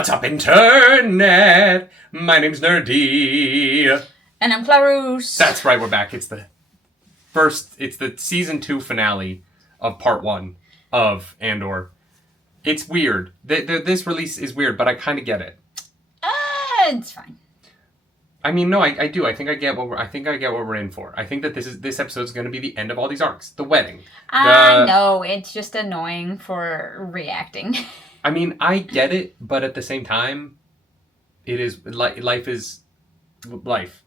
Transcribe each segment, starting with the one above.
What's up, Internet? My name's Nerdy. And I'm Clarus. That's right, we're back. It's the season 2 finale of part 1 of Andor. It's weird. This release is weird, but I kind of get it. It's fine. I mean, no, I do. I think I get what we're in for. I think that this episode is going to be the end of all these arcs. The wedding. No, it's just annoying for reacting. I mean, I get it, but at the same time, it is life is life.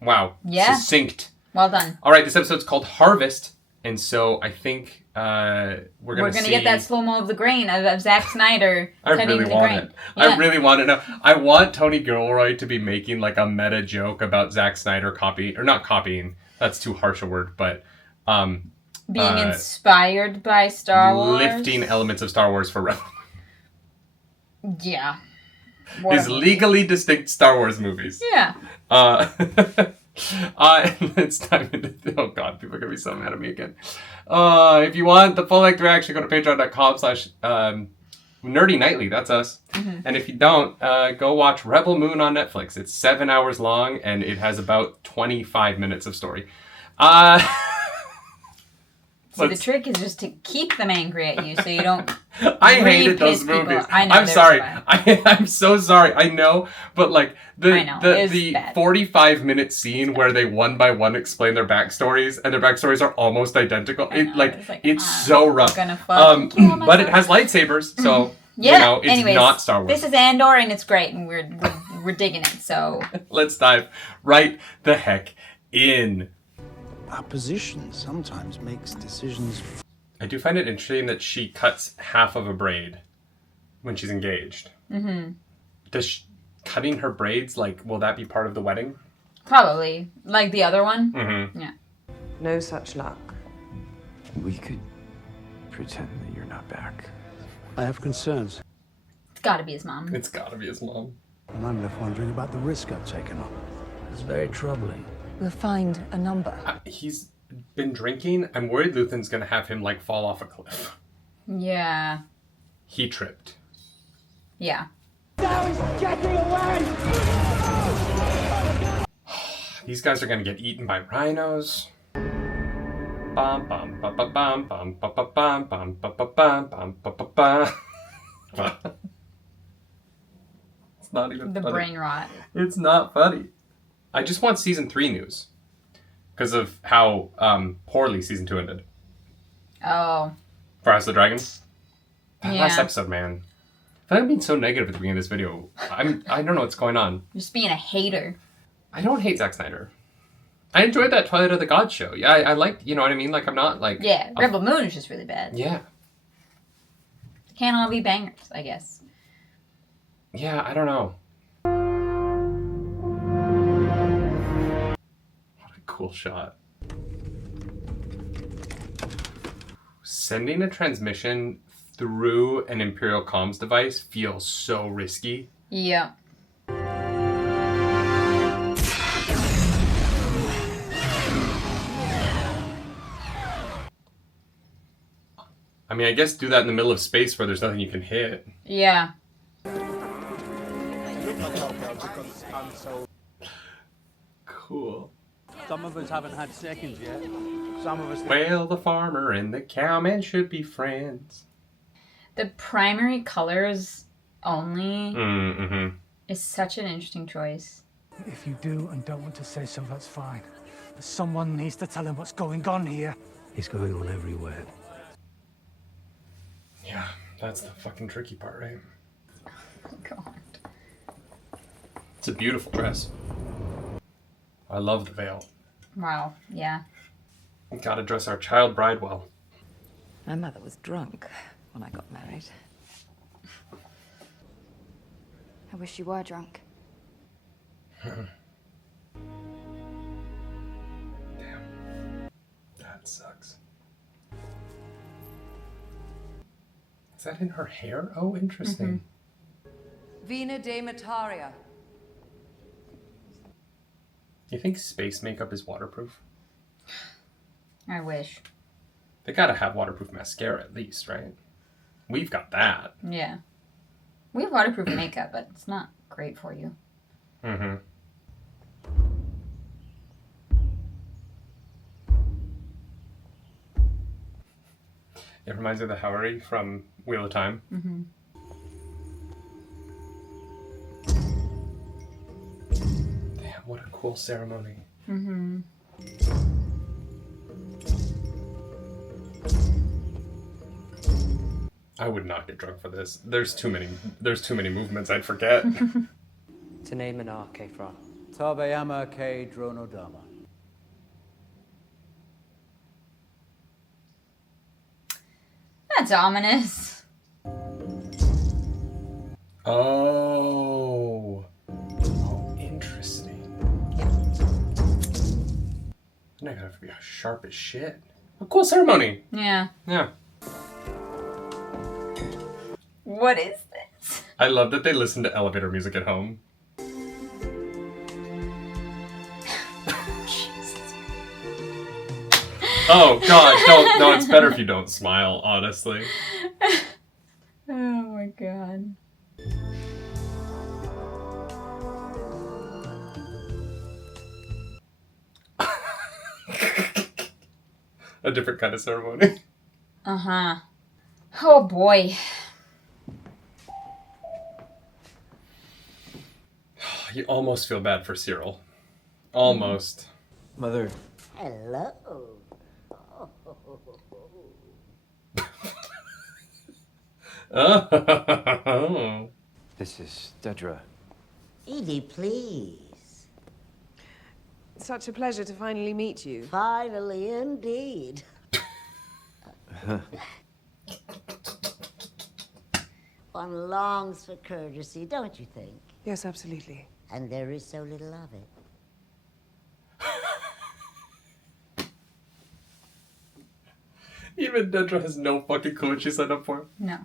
Wow. Yeah. Succinct. Well done. All right, this episode's called Harvest, and so I think we're gonna get that slow-mo of the grain of Zack Snyder cutting the grain. Yeah. I really want to know. I want Tony Gilroy to be making like a meta joke about Zack Snyder not copying. That's too harsh a word, but being inspired by Star Wars, lifting elements of Star Wars for Rebel. Yeah. His legally distinct Star Wars movies. Yeah. It's time into... Oh, God. People are going to be so mad at me again. If you want the full length reaction, go to patreon.com/nerdynightly. That's us. Mm-hmm. And if you don't, go watch Rebel Moon on Netflix. It's 7 hours long, and it has about 25 minutes of story. See, the trick is just to keep them angry at you so you don't... I hated those movies. I know, I'm sorry. I'm so sorry. I know, but like the 45-minute scene where they one by one explain their backstories and their backstories are almost identical. It's so rough. But it has lightsabers, so it's anyways, not Star Wars. This is Andor and it's great and we're digging it. So let's dive right the heck in. Our position sometimes makes decisions. I do find it interesting that she cuts half of a braid when she's engaged. Mm-hmm. Does cutting her braids, will that be part of the wedding? Probably. Like the other one? Mm-hmm. Yeah. No such luck. We could pretend that you're not back. I have concerns. It's gotta be his mom. It's gotta be his mom. And I'm left wondering about the risk I've taken on. It's very troubling. We'll find a number. He's been drinking. I'm worried Luthen's gonna have him fall off a cliff. Yeah. He tripped. Yeah. Now he's getting away! These guys are gonna get eaten by rhinos. Bum bum bum bum bum bum bum bum bum bum bum bum bum bum. It's not even the funny. Brain rot. It's not funny. I just want season 3 news because of how poorly season 2 ended. Oh. For House of the Dragon. That Yeah. last episode, man. I'm being so negative at the beginning of this video. I don't know what's going on. You're just being a hater. I don't hate Zack Snyder. I enjoyed that Twilight of the Gods show. Yeah, I liked, you know what I mean? I'm not Yeah, Rebel Moon is just really bad. Yeah. Can't all be bangers, I guess. Yeah, I don't know. Cool shot. Sending a transmission through an Imperial comms device feels so risky. Yeah. I mean, I guess do that in the middle of space where there's nothing you can hit. Yeah. Cool. Some of us haven't had seconds yet. Some of us... Well, the farmer and the cowman should be friends. The primary colors only Mm-hmm. is such an interesting choice. If you do and don't want to say so, that's fine. But someone needs to tell him what's going on here. It's going on everywhere. Yeah, that's the fucking tricky part, right? God. It's a beautiful dress. I love the veil. Wow, yeah. Gotta dress our child bride well. My mother was drunk when I got married. I wish you were drunk. Damn. That sucks. Is that in her hair? Oh, interesting. Mm-hmm. Vina de Mataria. You think space makeup is waterproof? I wish. They gotta have waterproof mascara at least, right? We've got that. Yeah. We have waterproof makeup, but it's not great for you. Mm-hmm. It reminds me of the Howery from Wheel of Time. Mm-hmm. Damn, what a cool ceremony. Mm-hmm. I would not get drunk for this. There's too many movements I'd forget. Tane Mana Kefra. Tabayama ke dronodama. That's ominous. Oh, interesting. Now I gotta be sharp as shit. A cool ceremony. Yeah. Yeah. What is this? I love that they listen to elevator music at home. Oh God, don't. No, it's better if you don't smile, honestly. Oh my God. A different kind of ceremony. Uh-huh. Oh boy. You almost feel bad for Cyril. Almost. Mother. Hello. Oh. This is Dedra. Edie, please. Such a pleasure to finally meet you. Finally, indeed. One longs for courtesy, don't you think? Yes, absolutely. And there is so little of it. Even Dedra has no fucking clue what she signed up for. No.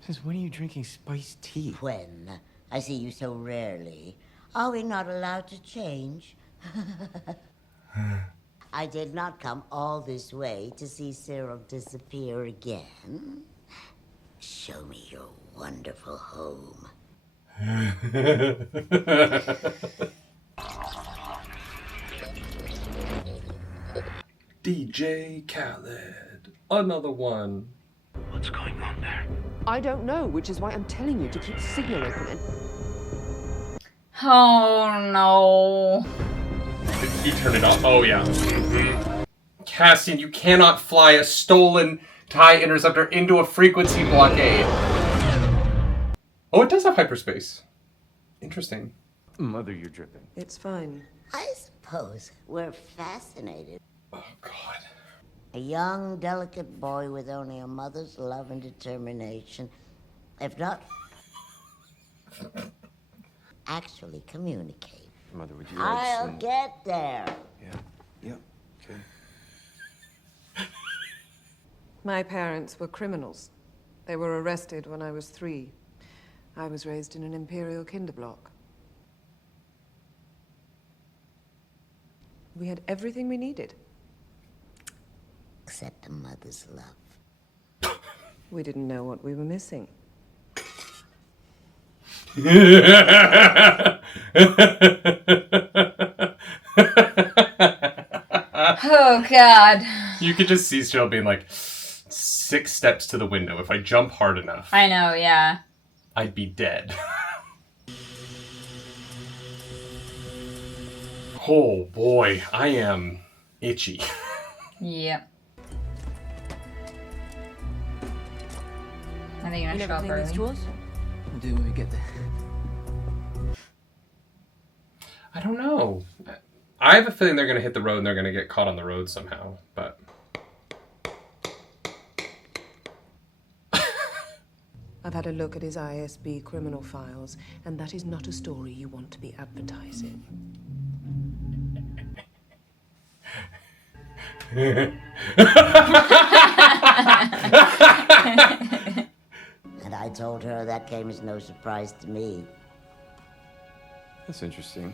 Since when are you drinking spiced tea? When I see you so rarely, are we not allowed to change? I did not come all this way to see Cyril disappear again. Show me your wonderful home. DJ Khaled. Another one. What's going on there? I don't know, which is why I'm telling you to keep the signal open and... Oh no. Did he turn it off? Oh yeah. Mm-hmm. Cassian, you cannot fly a stolen TIE interceptor into a frequency blockade. Oh, it does have hyperspace. Interesting. Mother, you're dripping. It's fine. I suppose we're fascinated. Oh God. A young, delicate boy with only a mother's love and determination, if not actually communicate. Mother, would you like I'll some... get there. Yeah. Okay. My parents were criminals. They were arrested when I was 3. I was raised in an imperial kinderblock. We had everything we needed. Except a mother's love. We didn't know what we were missing. Oh God. You could just see Cheryl being like 6 steps to the window. If I jump hard enough, I know, yeah. I'd be dead. Oh boy, I am itchy. Yep. I think you're gonna show up early. We'll do when we get there. I don't know. I have a feeling they're gonna hit the road and they're gonna get caught on the road somehow, but... I've had a look at his ISB criminal files, and that is not a story you want to be advertising. And I told her that came as no surprise to me. That's interesting.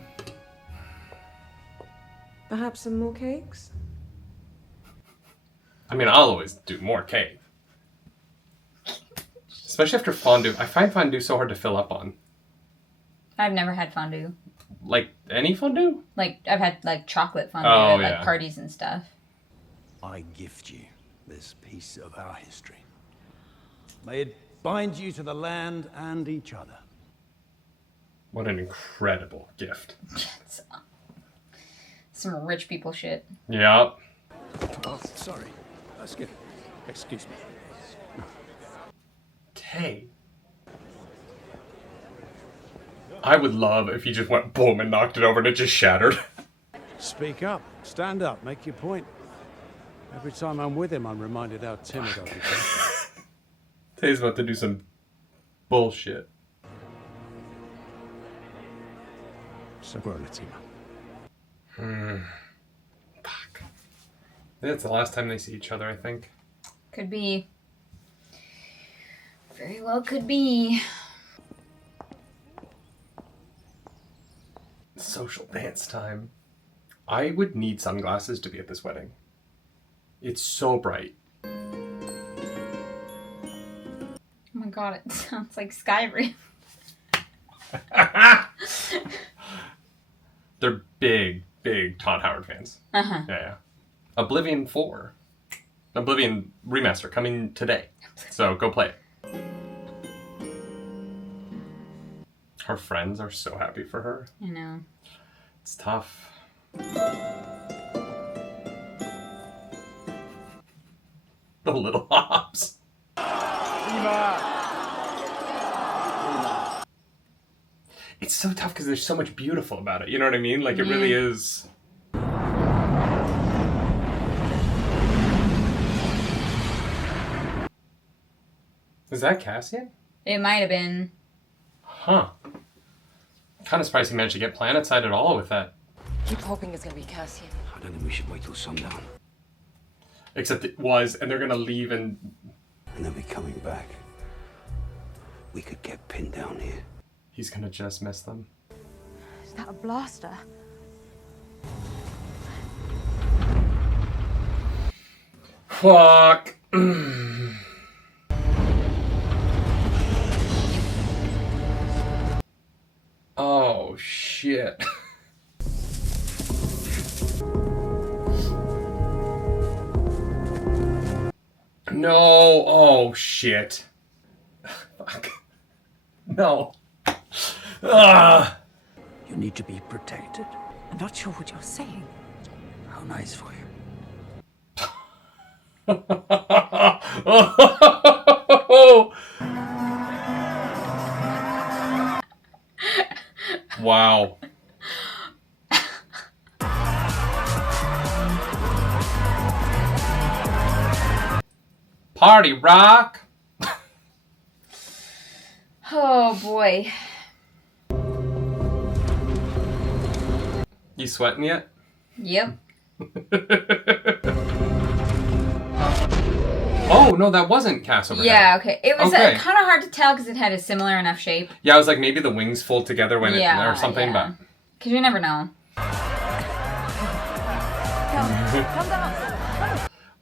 Perhaps some more cakes? I mean, I'll always do more cake. Especially after fondue. I find fondue so hard to fill up on. I've never had fondue. Like, any fondue? Like, I've had, like, chocolate fondue at, like, parties and stuff. I gift you this piece of our history. May it bind you to the land and each other. What an incredible gift. Some rich people shit. Yeah. Oh, sorry. Excuse me. Okay. I would love if he just went boom and knocked it over and it just shattered. Speak up. Stand up. Make your point. Every time I'm with him, I'm reminded how timid I've become. Tay's about to do some bullshit. Sobriety. Fuck. That's the last time they see each other, I think. Could be. Very well could be. Social dance time. I would need sunglasses to be at this wedding. It's so bright. Oh my god, it sounds like Skyrim. They're big Todd Howard fans. Uh-huh. Yeah. Oblivion 4. Oblivion Remaster coming today. So go play it. Her friends are so happy for her. I know. It's tough. The little hops. It's so tough because there's so much beautiful about it. You know what I mean? Like, it really is. Is that Cassian? It might have been. Huh. Kind of surprised he managed to get planetside at all with that. Keep hoping it's gonna be Cassian. I don't think we should wait till sundown. Except it was, and they're gonna leave and And then be coming back. We could get pinned down here. he's gonna just miss them. Is that a blaster? Fuck. Oh, shit. No. Oh, shit. Fuck. No. Ah. You need to be protected. I'm not sure what you're saying. How nice for you. Wow. Party rock. Oh boy. You sweating yet? Yep. Oh, no, that wasn't Cass overhead. Yeah, okay. It was Okay. kind of hard to tell because it had a similar enough shape. Yeah, I was like, maybe the wings fold together when it or something, but because you never know.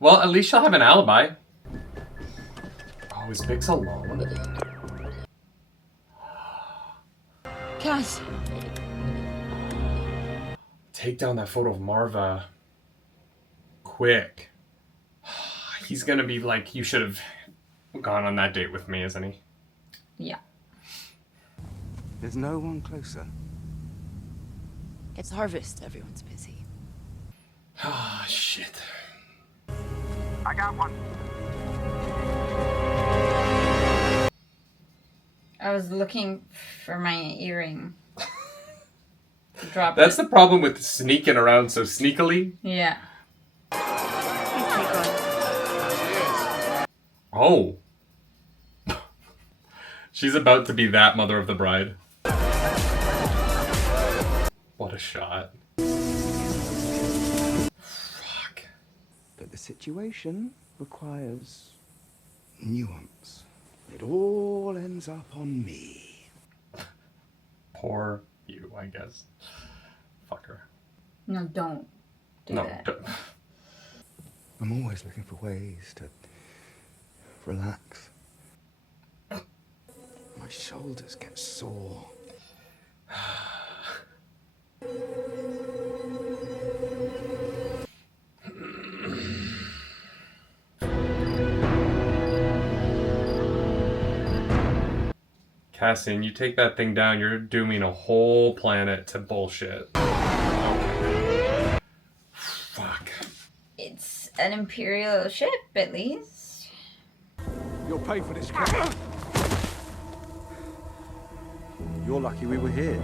Well, at least she'll have an alibi. Oh, is Bix alone? Cass. Take down that photo of Marva. Quick. He's gonna be like, you should have gone on that date with me, isn't he? Yeah. There's no one closer. It's harvest. Everyone's busy. Ah, shit. I got one. I was looking for my earring. Drop That's it. the problem with sneaking around so sneakily. Yeah. Oh. She's about to be that mother of the bride. What a shot. Fuck. But the situation requires nuance. It all ends up on me. Poor you, I guess. Fuck her. No, don't do that. Don't. I'm always looking for ways to relax. shoulders get sore. Cassian, you take that thing down, you're dooming a whole planet to bullshit. Fuck. It's an Imperial ship, at least. You'll pay for this, Captain. You're lucky we were here.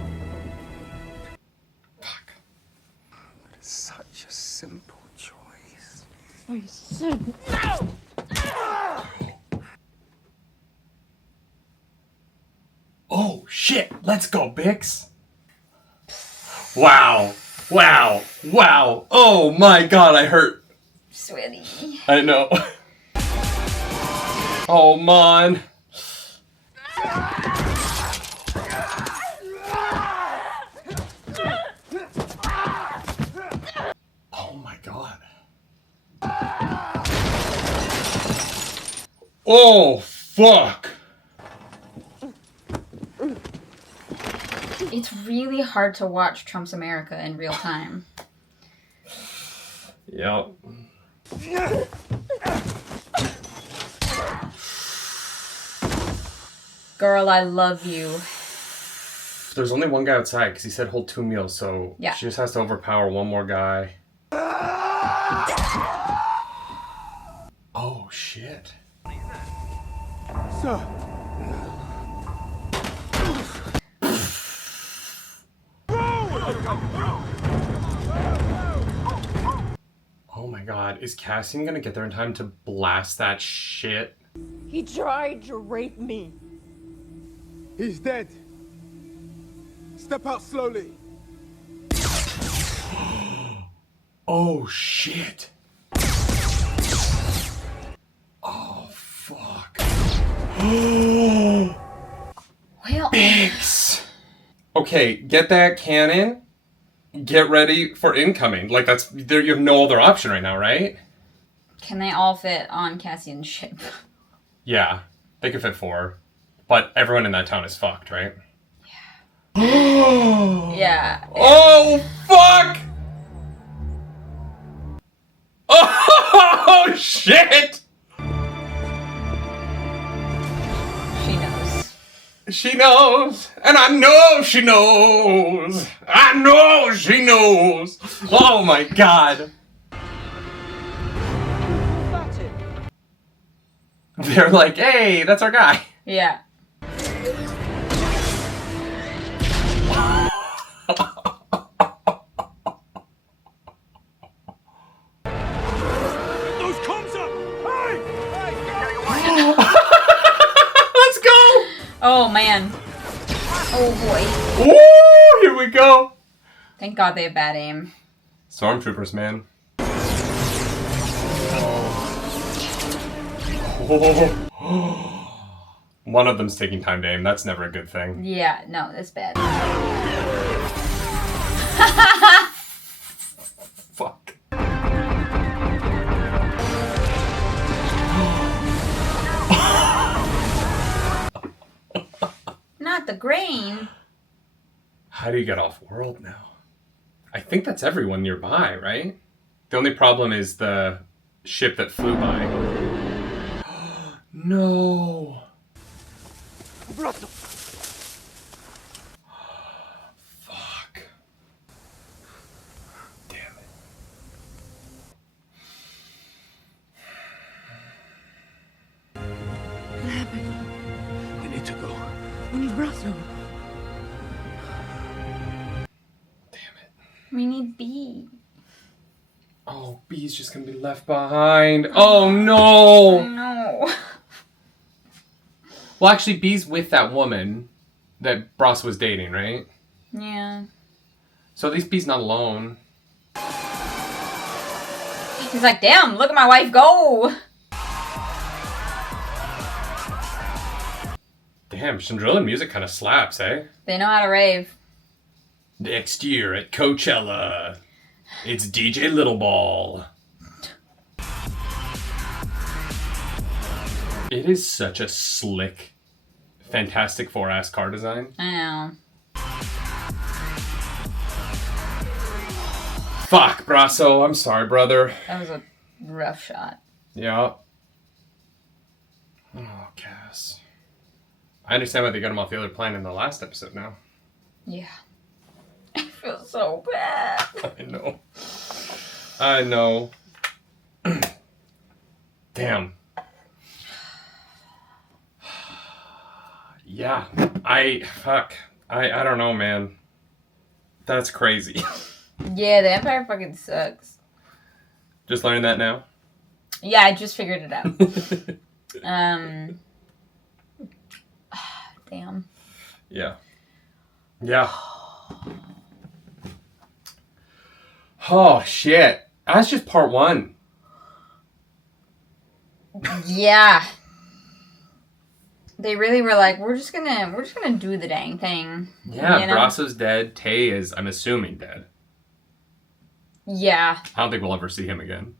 Fuck. But it's such a simple choice. I said no! Oh, shit. Let's go, Bix. Wow. Wow. Wow. Oh, my God. I hurt. Sweaty. I know. Oh, man. Oh, my God. Oh, fuck. It's really hard to watch Trump's America in real time. Yep. Girl, I love you. There's only one guy outside because he said hold 2 meals, so yeah. She just has to overpower one more guy. Oh, shit. Sir. Oh my God, is Cassian gonna get there in time to blast that shit? He tried to rape me. He's dead. Step out slowly. Oh shit. Oh fuck. Well. Bix. Okay, get that cannon. Get ready for incoming. Like that's there. You have no other option right now, right? Can they all fit on Cassian's ship? Yeah, they could fit 4, but everyone in that town is fucked, right? Yeah. Yeah. Oh fuck! Oh shit! She knows. She knows, and I know she knows. I know she knows. Oh my God. They're like, hey, that's our guy. Yeah. Those comms up! Hey! Let's go! Oh man. Oh boy. Ooh, here we go. Thank God they have bad aim. Stormtroopers, man. One of them's taking time to aim. That's never a good thing. Yeah, no, that's bad. Fuck. Not the grain. How do you get off world now? I think that's everyone nearby, right? The only problem is the ship that flew by. No. Fuck. Damn it. What happened? We need to go. We need Brasso. We need B. Oh, B's just gonna be left behind. Oh no! No. Well, actually, B's with that woman that Brasso was dating, right? Yeah. So at least B's not alone. He's like, damn, look at my wife go. Damn, Chandrilla music kind of slaps, eh? They know how to rave. Next year at Coachella, it's DJ Littleball. It is such a slick Fantastic Four-ass car design. I know. Fuck, Brasso. I'm sorry, brother. That was a rough shot. Yeah. Oh, Cass. I understand why they got him off the other planet in the last episode now. Yeah. I feel so bad. I know. Damn. Yeah. I don't know, man. That's crazy. Yeah, the Empire fucking sucks. Just learning that now? Yeah, I just figured it out. Damn. Yeah. Yeah. Oh, shit. That's just part 1. Yeah. They really were like, we're just gonna do the dang thing. Yeah, you know? Brasso's dead. Tay is, I'm assuming, dead. Yeah. I don't think we'll ever see him again.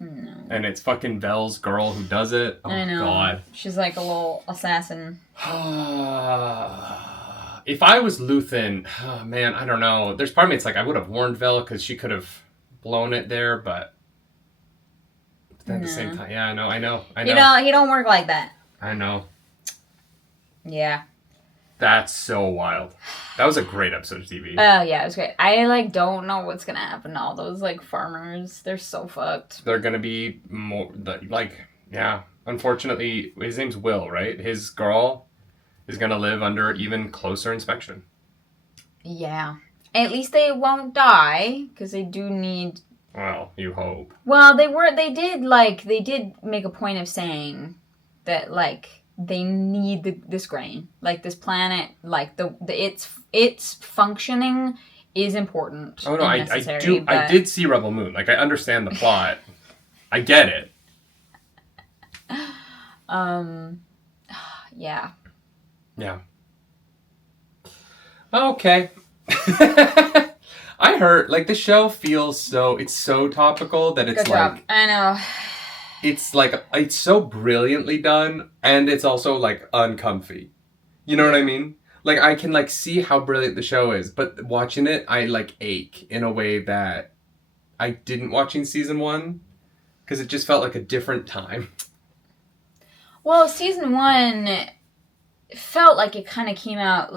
No. And it's fucking Vel's girl who does it. Oh, I know. God. She's like a little assassin. If I was Luthen, oh, man, I don't know. There's part of me, it's like, I would have warned Vel because she could have blown it there, but at the same time, yeah, I know. He don't work like that. I know. Yeah. That's so wild. That was a great episode of TV. Oh, yeah, it was great. I, don't know what's gonna happen to all those, farmers. They're so fucked. They're gonna be more, yeah. Unfortunately, his name's Will, right? His girl is gonna live under even closer inspection. Yeah. At least they won't die, because they do need... Well, you hope. Well, they did make a point of saying that, they need this grain. This planet, its functioning is important. Oh, no, I did see Rebel Moon. I understand the plot. I get it. Yeah. Yeah. Okay. I heard, the show feels it's so topical that it's Good job. I know. It's so brilliantly done, and it's also, uncomfy. You know what I mean? I can, see how brilliant the show is, but watching it, I, ache in a way that I didn't watching season 1, because it just felt like a different time. Well, season 1 felt like it kind of came out,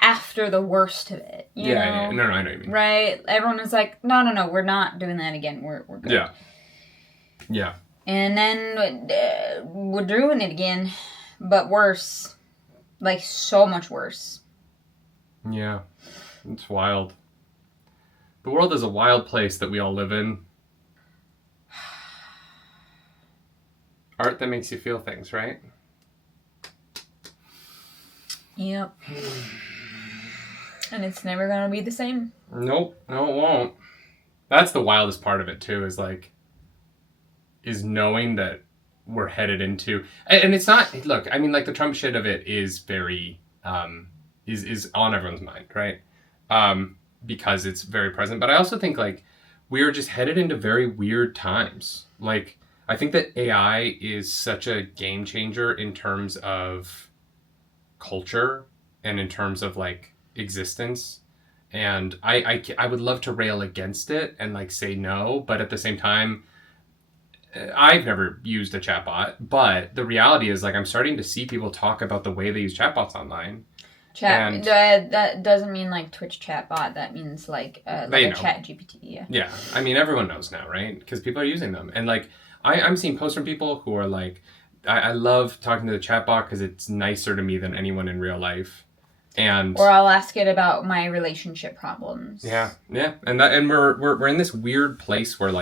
after the worst of it. You know? Yeah. No, I know what you mean. Right? Everyone was like, no, we're not doing that again. We're good. Yeah. Yeah. And then we're doing it again, but worse. So much worse. Yeah. It's wild. The world is a wild place that we all live in. Art that makes you feel things, right? Yep. And it's never gonna be the same. Nope. No, it won't. That's the wildest part of it, too, is knowing that we're headed into... And it's not... Look, I mean, the Trump shit of it is very... is on everyone's mind, right? Because it's very present. But I also think, we are just headed into very weird times. I think that AI is such a game changer in terms of culture and in terms of, existence. And I would love to rail against it and, say no. But at the same time... I've never used a chatbot, but the reality is, I'm starting to see people talk about the way they use chatbots online. That doesn't mean, Twitch chatbot. That means, a chat GPT, yeah. Yeah. I mean, everyone knows now, right? Because people are using them. And, I'm seeing posts from people who are, I love talking to the chatbot because it's nicer to me than anyone in real life. Or I'll ask it about my relationship problems. Yeah. And we're in this weird place where,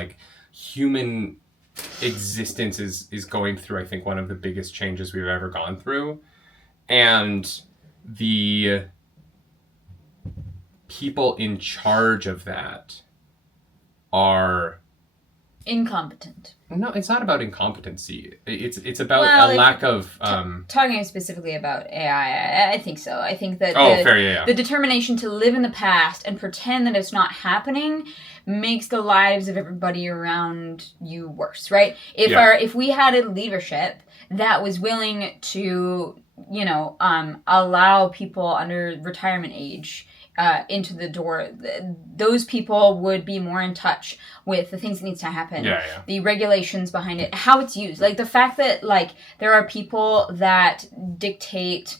human... existence is going through, I think, one of the biggest changes we've ever gone through, and the people in charge of that are Incompetent. No, it's not about incompetency. It's about a lack of... Talking specifically about AI, I think so. I think that the determination to live in the past and pretend that it's not happening makes the lives of everybody around you worse, right? If we had a leadership that was willing to, allow people under retirement age into the door, those people would be more in touch with the things that needs to happen, the regulations behind it, how it's used. Like the fact that there are people that dictate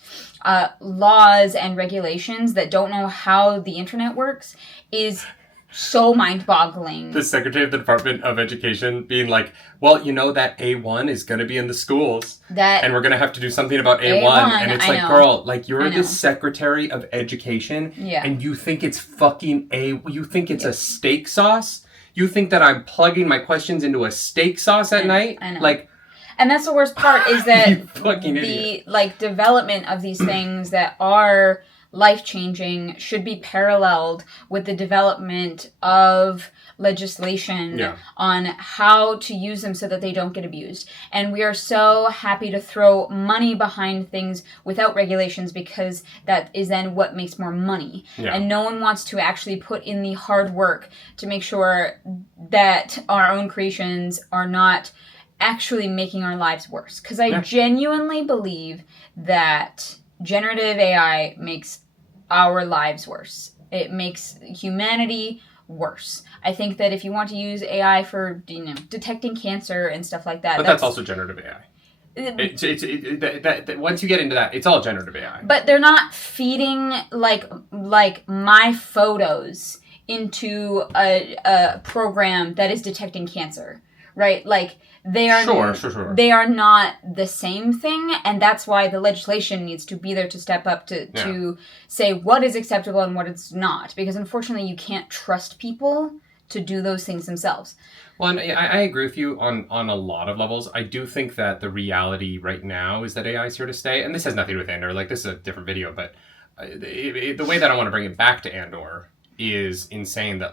laws and regulations that don't know how the internet works is so mind-boggling. The Secretary of the Department of Education being like, well, that A1 is going to be in the schools. And we're going to have to do something about A1. And it's girl, you're the Secretary of Education. Yeah. And you think it's fucking you think it's a steak sauce? You think that I'm plugging my questions into a steak sauce at night? I know. And that's the worst part is that the development of these things that are life-changing should be paralleled with the development of legislation on how to use them so that they don't get abused. And we are so happy to throw money behind things without regulations because that is then what makes more money. Yeah. And no one wants to actually put in the hard work to make sure that our own creations are not actually making our lives worse. Because I genuinely believe that generative AI makes our lives worse. It makes humanity worse. I think that if you want to use AI for detecting cancer and stuff like that, but that's also generative AI. Once you get into that, it's all generative AI. But they're not feeding like my photos into a program that is detecting cancer, right? They are sure. They are not the same thing, and that's why the legislation needs to be there to step up to say what is acceptable and what is not. Because unfortunately, you can't trust people to do those things themselves. Well, and I agree with you on a lot of levels. I do think that the reality right now is that AI is here to stay, and this has nothing to do with Andor. This is a different video, but the way that I want to bring it back to Andor is in saying that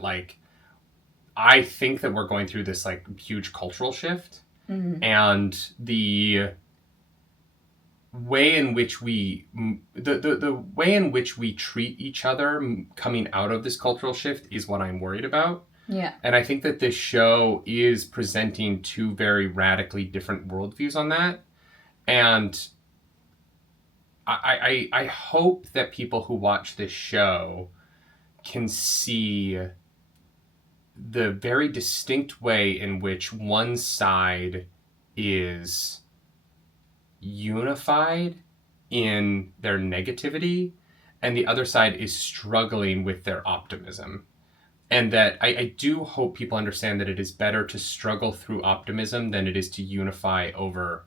I think that we're going through this huge cultural shift, and the way in which we the way in which we treat each other coming out of this cultural shift is what I'm worried about. Yeah. And I think that this show is presenting two very radically different worldviews on that, and I hope that people who watch this show can see the very distinct way in which one side is unified in their negativity and the other side is struggling with their optimism. And that I do hope people understand that it is better to struggle through optimism than it is to unify over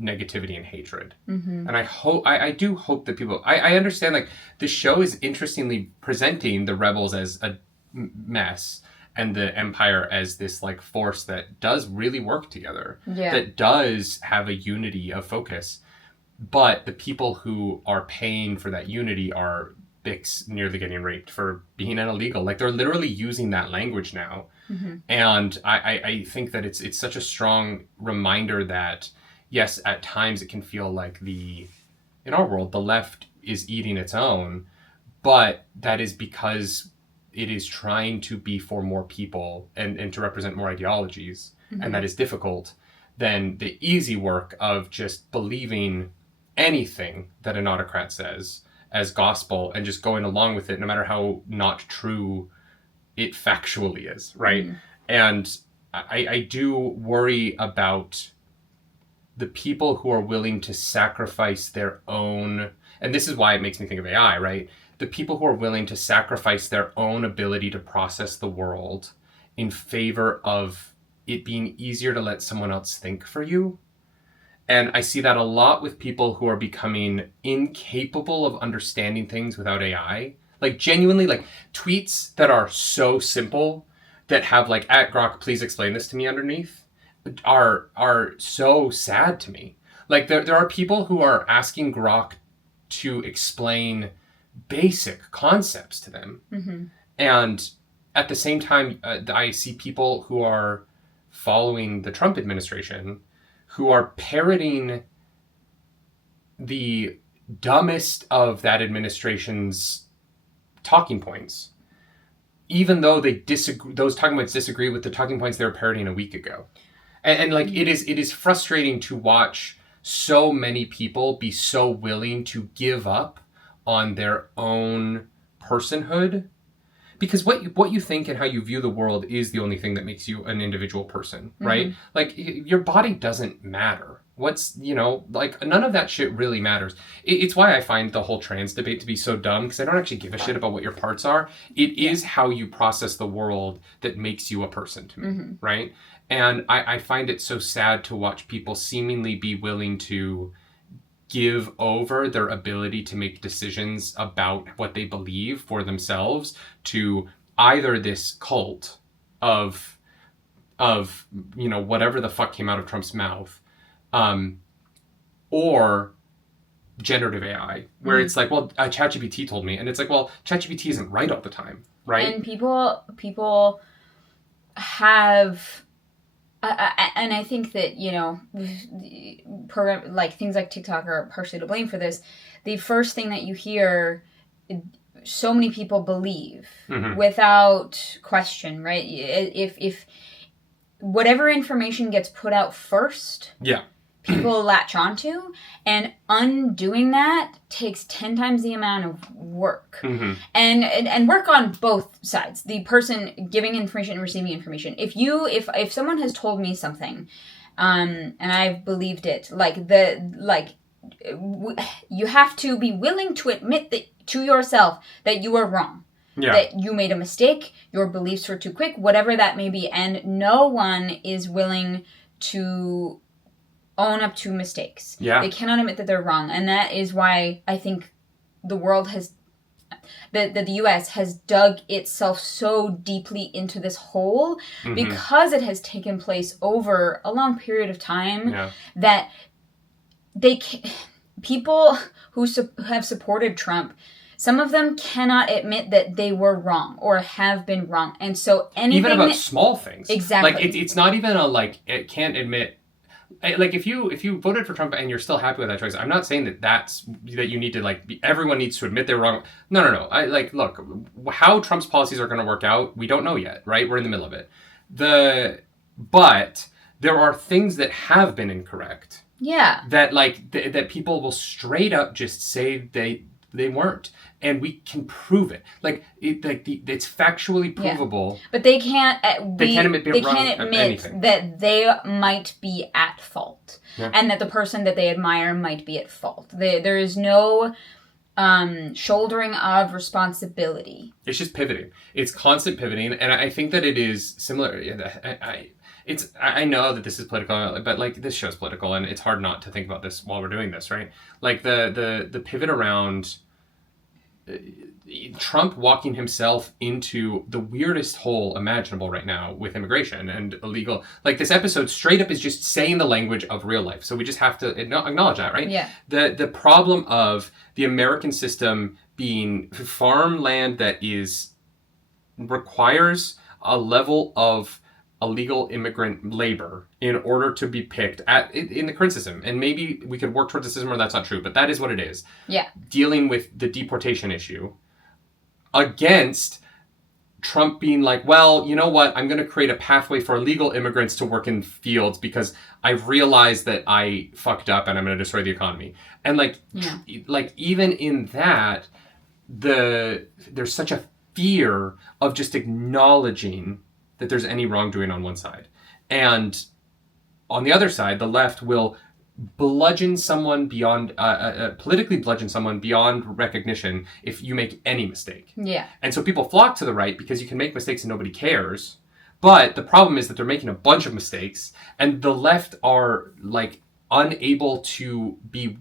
negativity and hatred. And I do hope that people... I understand, the show is interestingly presenting the rebels as a mess and the Empire as this force that does really work together, that does have a unity of focus. But the people who are paying for that unity are Bix nearly getting raped for being an illegal. They're literally using that language now. And I think that it's such a strong reminder that, yes, at times it can feel like in our world, the left is eating its own, but that is because it is trying to be for more people and to represent more ideologies. And that is difficult than the easy work of just believing anything that an autocrat says as gospel and just going along with it no matter how not true it factually is, right? And I do worry about the people who are willing to sacrifice their own, and this is why it makes me think of AI, right? The people who are willing to sacrifice their own ability to process the world in favor of it being easier to let someone else think for you. And I see that a lot with people who are becoming incapable of understanding things without AI. Genuinely, tweets that are so simple that have at Grok, please explain this to me underneath, are so sad to me. There are people who are asking Grok to explain basic concepts to them. And at the same time, I see people who are following the Trump administration who are parroting the dumbest of that administration's talking points, even though they disagree. Those talking points disagree with the talking points they were parroting a week ago, and like it is frustrating to watch so many people be so willing to give up on their own personhood, because what you think and how you view the world is the only thing that makes you an individual person, right? Like your body doesn't matter. Like none of that shit really matters. It's why I find the whole trans debate to be so dumb, because I don't actually give a shit about what your parts are. It is how you process the world that makes you a person to me, right? And I find it so sad to watch people seemingly be willing to give over their ability to make decisions about what they believe for themselves to either this cult of whatever the fuck came out of Trump's mouth, or generative AI, where it's like, well, ChatGPT told me, and it's like, well, ChatGPT isn't right all the time, right? And people have, and I think that program like things like TikTok are partially to blame for this. The first thing that you hear, so many people believe without question, right? If whatever information gets put out first, people latch onto, and undoing that takes 10 times the amount of work. And work on both sides, the person giving information and receiving information. If someone has told me something and I've believed it, you have to be willing to admit that to yourself that you are wrong. That you made a mistake, your beliefs were too quick, whatever that may be, and no one is willing to own up to mistakes. They cannot admit that they're wrong, and that is why I think the world has, the US has dug itself so deeply into this hole, because it has taken place over a long period of time, that people who have supported Trump, some of them cannot admit that they were wrong or have been wrong, and so anything even about small things, exactly, like it's not even it can't admit. Like if you voted for Trump and you're still happy with that choice, I'm not saying that you need to everyone needs to admit they're wrong. No. Look, how Trump's policies are going to work out, we don't know yet, right? We're in the middle of it. But there are things that have been incorrect. Yeah. That that people will straight up just say they weren't, and we can prove it. It's factually provable. Yeah. But they can't. They can't admit that they might be at fault, and that the person that they admire might be at fault. There is no shouldering of responsibility. It's just pivoting. It's constant pivoting, and I think that it is similar. I know that this is political, but this show's political, and it's hard not to think about this while we're doing this, right? Like the pivot around Trump walking himself into the weirdest hole imaginable right now with immigration and illegal. This episode straight up is just saying the language of real life. So we just have to acknowledge that, right? Yeah. The problem of the American system being farmland that requires a level of illegal immigrant labor in order to be picked in the current system. And maybe we could work towards a system where that's not true, but that is what it is. Yeah. Dealing with the deportation issue against Trump being like, well, you know what? I'm going to create a pathway for illegal immigrants to work in fields because I've realized that I fucked up and I'm going to destroy the economy. And even in that, there's such a fear of just acknowledging that there's any wrongdoing on one side. And on the other side, the left will bludgeon someone beyond, politically bludgeon someone beyond recognition if you make any mistake. Yeah. And so people flock to the right because you can make mistakes and nobody cares. But the problem is that they're making a bunch of mistakes, and the left are unable to be,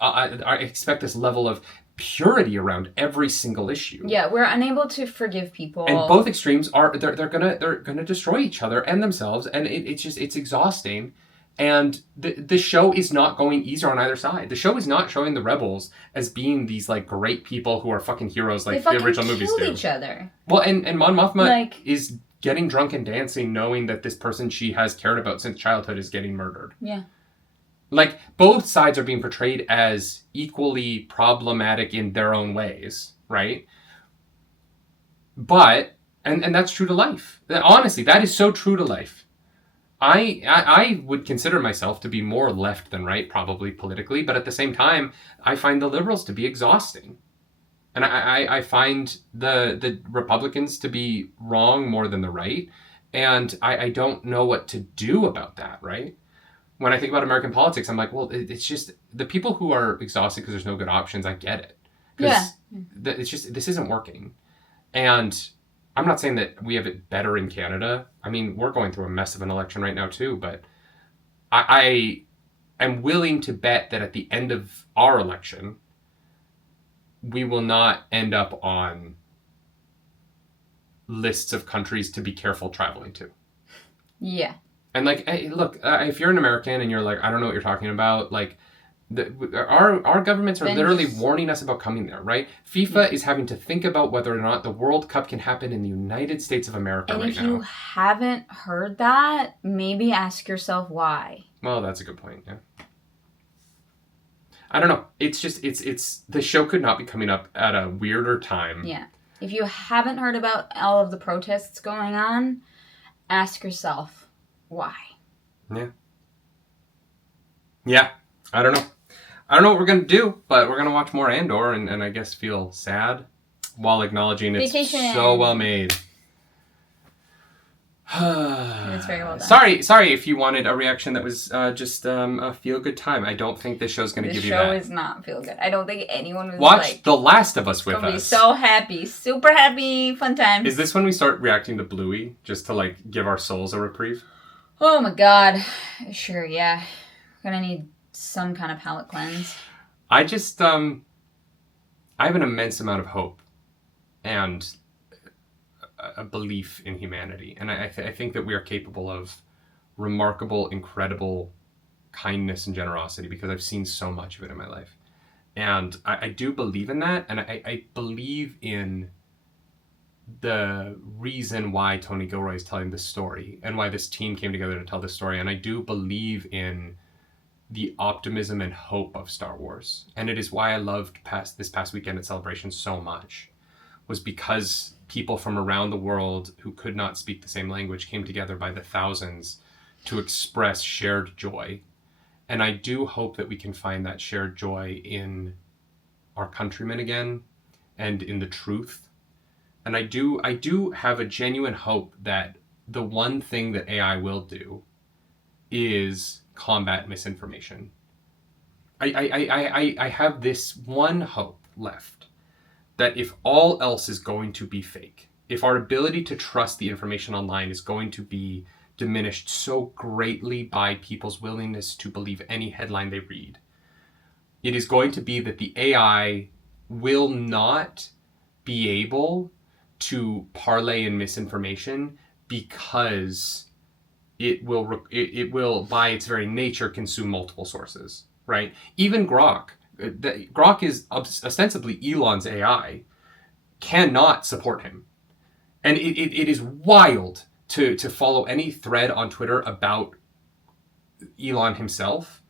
I expect this level of purity around every single issue. Yeah, we're unable to forgive people. And both extremes they're gonna destroy each other and themselves, and it's exhausting. And the show is not going easier on either side. The show is not showing the rebels as being these great people who are fucking heroes the original movies do. They fucking kill each other. Well, and Mon Mothma is getting drunk and dancing knowing that this person she has cared about since childhood is getting murdered. Yeah. Like, both sides are being portrayed as equally problematic in their own ways, right? But, and that's true to life. Honestly, that is so true to life. I would consider myself to be more left than right, probably politically, but at the same time, I find the liberals to be exhausting. And I find the Republicans to be wrong more than the right. And I don't know what to do about that, right? When I think about American politics, I'm like, well, it's just the people who are exhausted because there's no good options. I get it. Yeah. It's just, this isn't working. And I'm not saying that we have it better in Canada. I mean, we're going through a mess of an election right now too, but I am willing to bet that at the end of our election, we will not end up on lists of countries to be careful traveling to. Yeah. And like, hey, look, if you're an American and you're like, I don't know what you're talking about, like, our governments are literally warning us about coming there, right? FIFA is having to think about whether or not the World Cup can happen in the United States of America right now. And if you haven't heard that, maybe ask yourself why. Well, that's a good point, yeah. I don't know. It's just, it's the show could not be coming up at a weirder time. Yeah. If you haven't heard about all of the protests going on, ask yourself why. Yeah. Yeah. I don't know. I don't know what we're going to do, but we're going to watch more Andor and I guess feel sad while acknowledging it's so well made. It's very well done. Sorry if you wanted a reaction that was just a feel-good time. I don't think this show's going to give you that. This show is not feel-good. I don't think anyone was Watch The Last of Us with us. Be so happy. Super happy. Fun times. Is this when we start reacting to Bluey? Just to, like, give our souls a reprieve? Oh my god. Sure, yeah. We're going to need some kind of palate cleanse. I just, I have an immense amount of hope and a belief in humanity. And I think that we are capable of remarkable, incredible kindness and generosity because I've seen so much of it in my life. And I do believe in that. And I believe in the reason why Tony Gilroy is telling this story and why this team came together to tell this story. And I do believe in the optimism and hope of Star Wars. And it is why I loved this past weekend at Celebration so much, was because people from around the world who could not speak the same language came together by the thousands to express shared joy. And I do hope that we can find that shared joy in our countrymen again and in the truth. And I do have a genuine hope that the one thing that AI will do is combat misinformation. I have this one hope left, that if all else is going to be fake, if our ability to trust the information online is going to be diminished so greatly by people's willingness to believe any headline they read, it is going to be that the AI will not be able to parlay in misinformation because it will by its very nature consume multiple sources, right? Even Grok. Grok is ostensibly Elon's AI, cannot support him. And it is wild to follow any thread on Twitter about Elon himself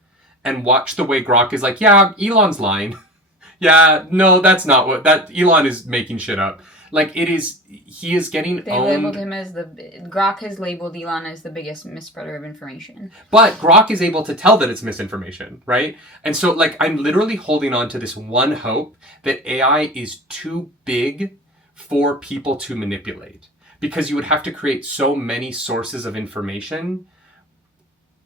and watch the way Grok is like, yeah, Elon's lying. Yeah, no, that's not what, that Elon is making shit up. Like, he is getting They owned. labeled him as Grok has labeled Elon as the biggest misspreader of information. But Grok is able to tell that it's misinformation, right? And so, like, I'm literally holding on to this one hope that AI is too big for people to manipulate. Because you would have to create so many sources of information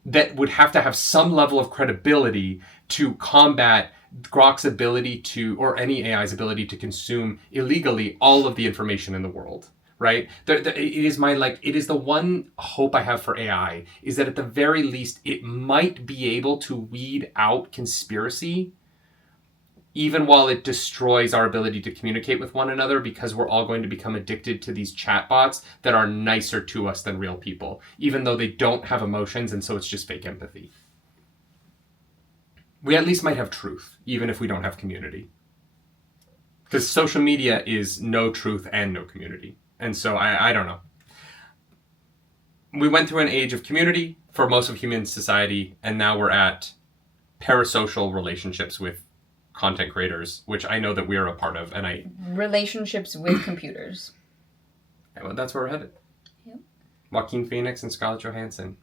that would have to have some level of credibility to combat Grok's ability to, or any AI's ability to consume illegally all of the information in the world, right? It is the one hope I have for AI, is that at the very least, it might be able to weed out conspiracy, even while it destroys our ability to communicate with one another, because we're all going to become addicted to these chatbots that are nicer to us than real people, even though they don't have emotions, and so it's just fake empathy. We at least might have truth, even if we don't have community. Because social media is no truth and no community. And so I don't know. we went through an age of community for most of human society, and now we're at parasocial relationships with content creators, which I know that we're a part of, and relationships with computers. Well, that's where we're headed. Yep. Joaquin Phoenix and Scarlett Johansson.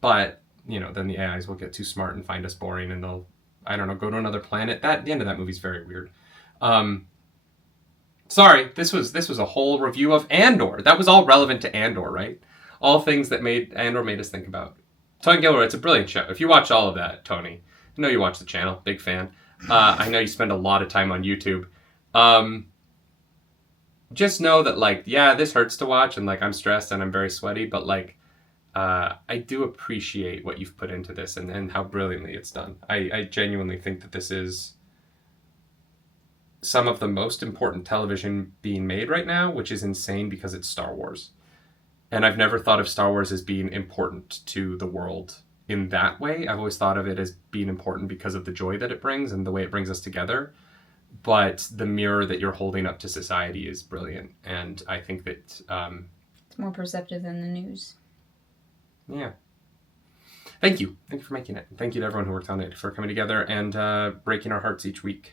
But, you know, then the AIs will get too smart and find us boring, and they'll, I don't know, go to another planet. The end of that movie's very weird. Sorry, this was a whole review of Andor. That was all relevant to Andor, right? All things that Andor made us think about. Tony Gilroy, it's a brilliant show. If you watch all of that, Tony, I know you watch the channel, big fan. I know you spend a lot of time on YouTube. Just know that, like, yeah, this hurts to watch, and, like, I'm stressed and I'm very sweaty, but, like, I do appreciate what you've put into this and how brilliantly it's done. I genuinely think that this is some of the most important television being made right now, which is insane because it's Star Wars. And I've never thought of Star Wars as being important to the world in that way. I've always thought of it as being important because of the joy that it brings and the way it brings us together. But the mirror that you're holding up to society is brilliant. And I think that... it's more perceptive than the news. Yeah. Thank you. Thank you for making it. Thank you to everyone who worked on it for coming together and breaking our hearts each week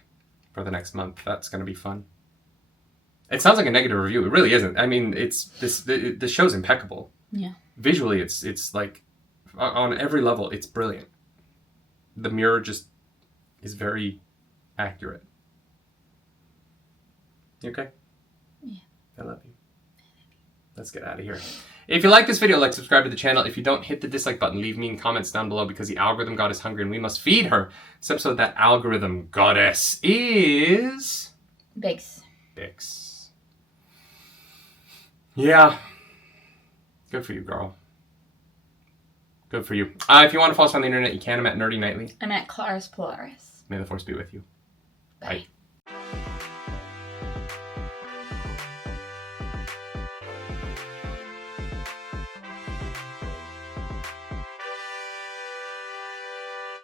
for the next month. That's going to be fun. It sounds like a negative review. It really isn't. I mean, the show's impeccable. Yeah. Visually, it's like, on every level, it's brilliant. The mirror just is very accurate. You okay? Yeah. I love you. Let's get out of here. If you like this video, like, subscribe to the channel. If you don't, hit the dislike button. Leave mean comments down below because the algorithm god is hungry and we must feed her. This episode, that algorithm goddess is... Bix. Yeah. Good for you, girl. Good for you. If you want to follow us on the internet, you can. I'm at nerdynightly. I'm at Claris Polaris. May the force be with you. Bye.